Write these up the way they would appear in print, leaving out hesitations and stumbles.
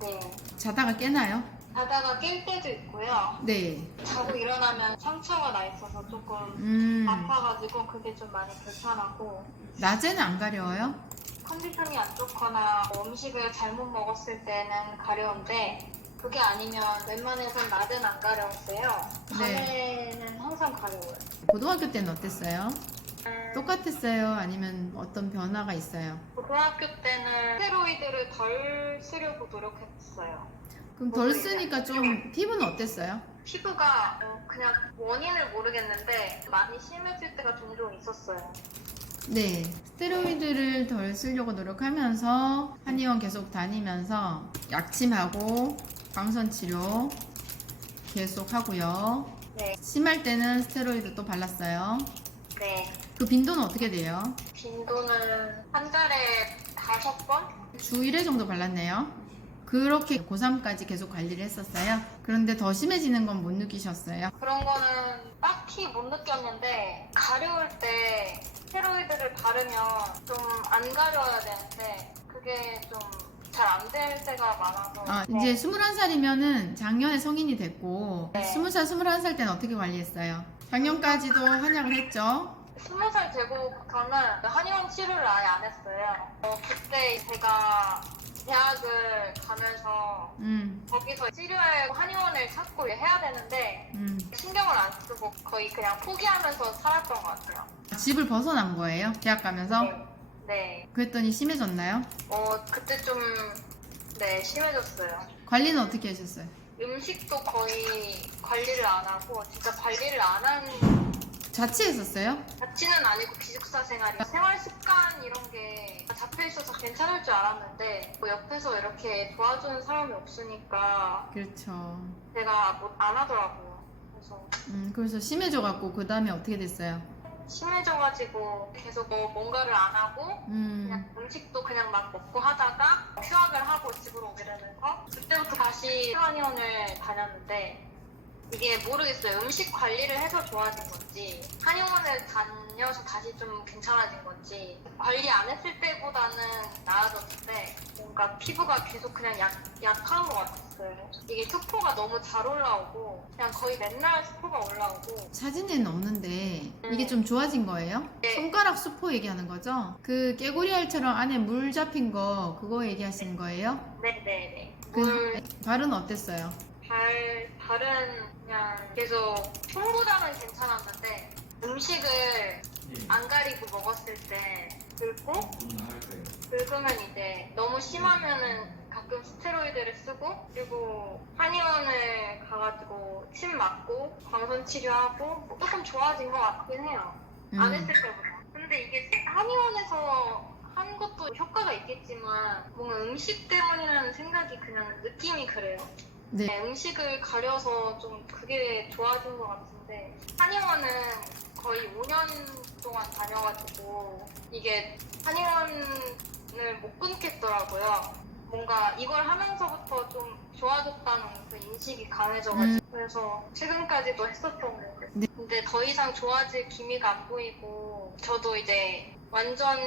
네. 자다가 깨나요? 자다가 깰 때도 있고요. 네. 자고 일어나면 상처가 나 있어서 조금 아파가지고 그게 좀 많이 불편하고, 낮에는 안 가려워요? 컨디션이 안 좋거나 음식을 잘못 먹었을 때는 가려운데, 그게 아니면 웬만해선 낮은 안 가려웠어요. 밤에는 항상 가려워요. 고등학교 때는 어땠어요? 똑같았어요? 아니면 어떤 변화가 있어요? 고등학교 때는 스테로이드를 덜 쓰려고 노력했어요. 그럼 덜 쓰니까 좀 피부는 어땠어요? 피부가 그냥 원인을 모르겠는데 많이 심해질 때가 종종 있었어요. 네. 스테로이드를 덜 쓰려고 노력하면서 한의원 계속 다니면서 약침하고 광선 치료 계속 하고요. 네. 심할 때는 스테로이드 또 발랐어요. 네. 그 빈도는 어떻게 돼요? 빈도는 한 달에 5번? 주 1회 정도 발랐네요. 그렇게 고3까지 계속 관리를 했었어요. 그런데 더 심해지는 건 못 느끼셨어요? 그런 거는 딱히 못 느꼈는데 가려울 때 스테로이드를 바르면 좀 안 가려야 되는데 그게 좀 잘 안 될 때가 많아서. 아, 네. 이제 21살이면은 작년에 성인이 됐고 네. 20살, 21살 때는 어떻게 관리했어요? 작년까지도 한약을 했죠? 20살 되고부터는 한의원 치료를 아예 안 했어요. 그때 제가 대학을 가면서 거기서 치료할 한의원을 찾고 해야 되는데 신경을 안 쓰고 거의 그냥 포기하면서 살았던 것 같아요. 집을 벗어난 거예요? 대학 가면서? 네. 네. 그랬더니 심해졌나요? 그때 좀, 네, 심해졌어요. 관리는 어떻게 하셨어요? 음식도 거의 관리를 안 하고, 진짜 관리를 안 한, 자취했었어요? 자취는 아니고 기숙사 생활이, 생활 습관 이런 게 잡혀 있어서 괜찮을 줄 알았는데, 뭐 옆에서 이렇게 도와주는 사람이 없으니까, 그렇죠. 제가 뭐 안 하더라고요. 그래서 심해져갖고 그 다음에 어떻게 됐어요? 심해져가지고 계속 뭔가를 안 하고 그냥 음식도 그냥 막 먹고 하다가 휴학을 하고 집으로 오게 되면서 그때부터 다시 한의원을 다녔는데 이게 모르겠어요. 음식 관리를 해서 좋아진 건지 한의원을 다녀서 다시 좀 괜찮아진 건지 관리 안 했을 때보다는 나아졌는데 뭔가 피부가 계속 그냥 약한 것 같았어요. 이게 수포가 너무 잘 올라오고 그냥 거의 맨날 수포가 올라오고. 사진에는 없는데 이게 좀 좋아진 거예요? 네. 손가락 수포 얘기하는 거죠? 그 깨구리 알처럼 안에 물 잡힌 거 그거 얘기하시는 거예요? 네네네. 그 발은 어땠어요? 발은 그냥 계속 손보다는 괜찮았는데 음식을 안 가리고 먹었을 때 긁으면 이제 너무 심하면은 가끔 스테로이드를 쓰고 그리고 한의원을 가가지고 침 맞고 광선 치료하고 뭐 조금 좋아진 것 같긴 해요. 안 했을 때보다. 근데 이게 한의원에서 한 것도 효과가 있겠지만 뭔가 음식 때문이라는 생각이 그냥 느낌이 그래요. 네. 음식을 가려서 좀 그게 좋아진 것 같은데 한의원은 거의 5년 동안 다녀가지고 이게 한의원을 못 끊겠더라고요. 뭔가 이걸 하면서부터 좀 좋아졌다는 그 인식이 강해져가지고 그래서 최근까지도 했었던 거예요. 네. 근데 더 이상 좋아질 기미가 안 보이고 저도 이제 완전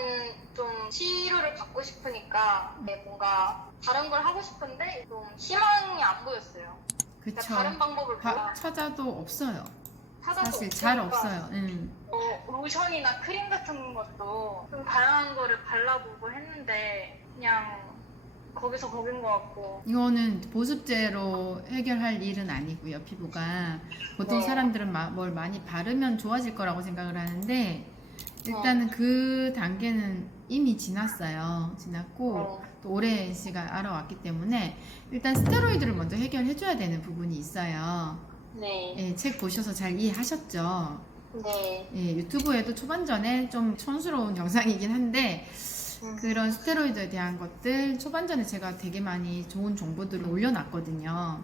좀 치료를 받고 싶으니까 뭔가 다른 걸 하고 싶은데 좀 희망이 안 보였어요. 그쵸. 다른 방법을 찾아도 없어요. 찾아도 사실 잘 없으니까 없어요. 로션이나 크림 같은 것도 좀 다양한 거를 발라보고 했는데 그냥 거기서 거긴 것 같고. 이거는 보습제로 해결할 일은 아니고요. 피부가 보통 네. 사람들은 뭘 많이 바르면 좋아질 거라고 생각을 하는데 일단은 그 단계는 이미 지났어요. 지났고 또 오랜 시간 알아왔기 때문에 일단 스테로이드를 먼저 해결해 줘야 되는 부분이 있어요. 네. 예, 책 보셔서 잘 이해하셨죠? 네. 예, 유튜브에도 초반전에 좀 촌스러운 영상이긴 한데 그런 스테로이드에 대한 것들 초반전에 제가 되게 많이 좋은 정보들을 올려놨거든요.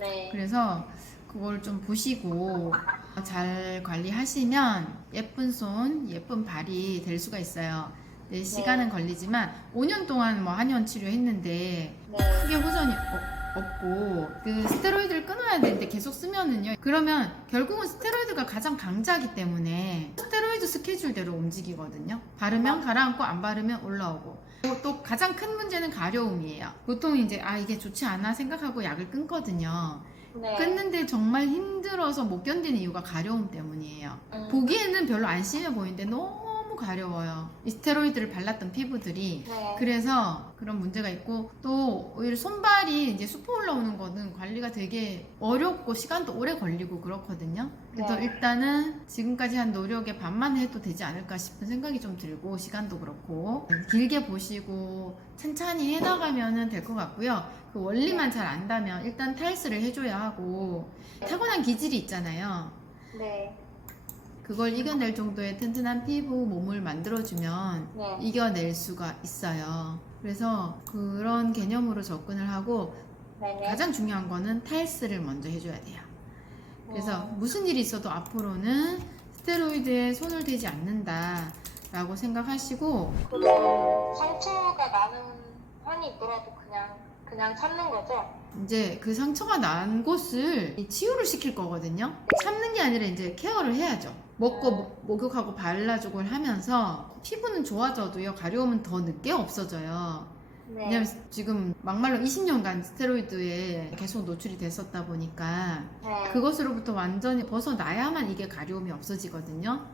네. 그래서 그걸 좀 보시고 잘 관리하시면 예쁜 손, 예쁜 발이 될 수가 있어요. 네, 시간은 걸리지만 5년 동안 뭐 한의원 치료했는데 네. 크게 후전이 없고 그 스테로이드를 끊어야 되는데 계속 쓰면은요. 그러면 결국은 스테로이드가 가장 강자이기 때문에 스테로이드 스케줄대로 움직이거든요. 바르면 가라앉고 안 바르면 올라오고. 그리고 또 가장 큰 문제는 가려움이에요. 보통 이제 이게 좋지 않아 생각하고 약을 끊거든요. 네. 끊는데 정말 힘들어서 못 견디는 이유가 가려움 때문이에요. 보기에는 별로 안 심해 보이는데 너무 가려워요. 이 스테로이드를 발랐던 피부들이. 네. 그래서 그런 문제가 있고, 또 오히려 손발이 이제 수포 올라오는 거는 관리가 되게 어렵고 시간도 오래 걸리고 그렇거든요. 그래서 네. 일단은 지금까지 한 노력의 반만 해도 되지 않을까 싶은 생각이 좀 들고, 시간도 그렇고 길게 보시고 천천히 해나가면 될 것 같고요. 그 원리만 잘 안다면 일단 탈스를 해줘야 하고, 타고난 기질이 있잖아요. 네. 그걸 이겨낼 정도의 튼튼한 피부 몸을 만들어주면 네. 이겨낼 수가 있어요. 그래서 그런 개념으로 접근을 하고, 네. 가장 중요한 거는 탈스를 먼저 해줘야 돼요. 그래서 무슨 일이 있어도 앞으로는 스테로이드에 손을 대지 않는다 라고 생각하시고, 그럼 상처가 나는 한이 있더라도 그냥 참는 거죠? 이제 그 상처가 난 곳을 치유를 시킬 거거든요. 참는 게 아니라 이제 케어를 해야죠. 먹고 목욕하고 발라주고 하면서 피부는 좋아져도요, 가려움은 더 늦게 없어져요. 네. 왜냐면 지금 막말로 20년간 스테로이드에 계속 노출이 됐었다 보니까 네. 그것으로부터 완전히 벗어나야만 이게 가려움이 없어지거든요.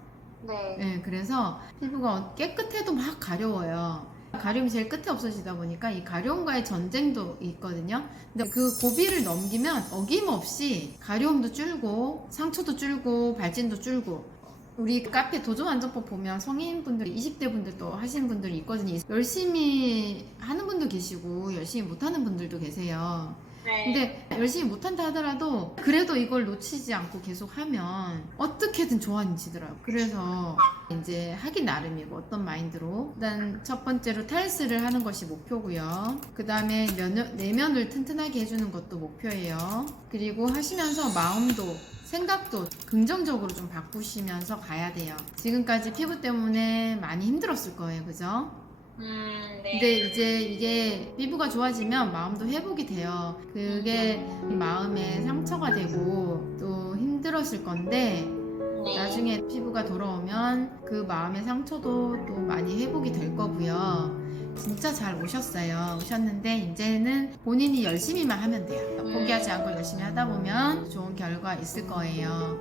네. 네, 그래서 피부가 깨끗해도 막 가려워요. 가려움이 제일 끝에 없어지다 보니까 이 가려움과의 전쟁도 있거든요. 근데 그 고비를 넘기면 어김없이 가려움도 줄고 상처도 줄고 발진도 줄고. 우리 카페 도전완전법 보면 성인분들, 20대 분들도 하시는 분들이 있거든요. 열심히 하는 분도 계시고 열심히 못하는 분들도 계세요. 네. 근데 열심히 못한다 하더라도 그래도 이걸 놓치지 않고 계속 하면 어떻게든 좋아지더라고요. 그래서 이제 하기 나름이고, 어떤 마인드로. 일단 첫 번째로 탈스를 하는 것이 목표고요. 그 다음에 내면을 튼튼하게 해주는 것도 목표예요. 그리고 하시면서 마음도 생각도 긍정적으로 좀 바꾸시면서 가야 돼요. 지금까지 피부 때문에 많이 힘들었을 거예요. 그죠? 네. 근데 이제 이게 피부가 좋아지면 마음도 회복이 돼요. 그게 마음에 상처가 되고 또 힘들었을 건데, 네. 나중에 피부가 돌아오면 그 마음의 상처도 또 많이 회복이 될 거고요. 진짜 잘 오셨는데 이제는 본인이 열심히만 하면 돼요. 포기하지 않고 열심히 하다 보면 좋은 결과 있을 거예요.